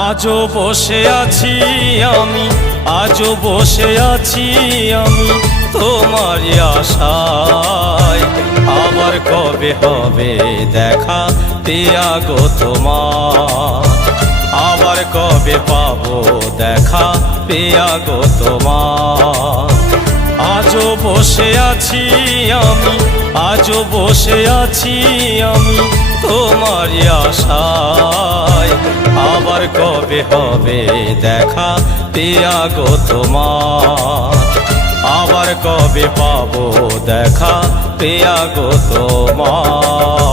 আজও বসে আছি আমি, আজও বসে আছি আমি তোমারই আশায়। আবার কবে হবে দেখা পেয়া গো তোমার, আবার কবে পাবো দেখা পেয়া গো তোমার। আজও বসে আছি আমি, আজও বসে আছি আমি তোমারই আশায়। আবার কবে হবে দেখা পেয়া গো তোমার, আবার কবে পাবো দেখা পেয়া গো তোমার।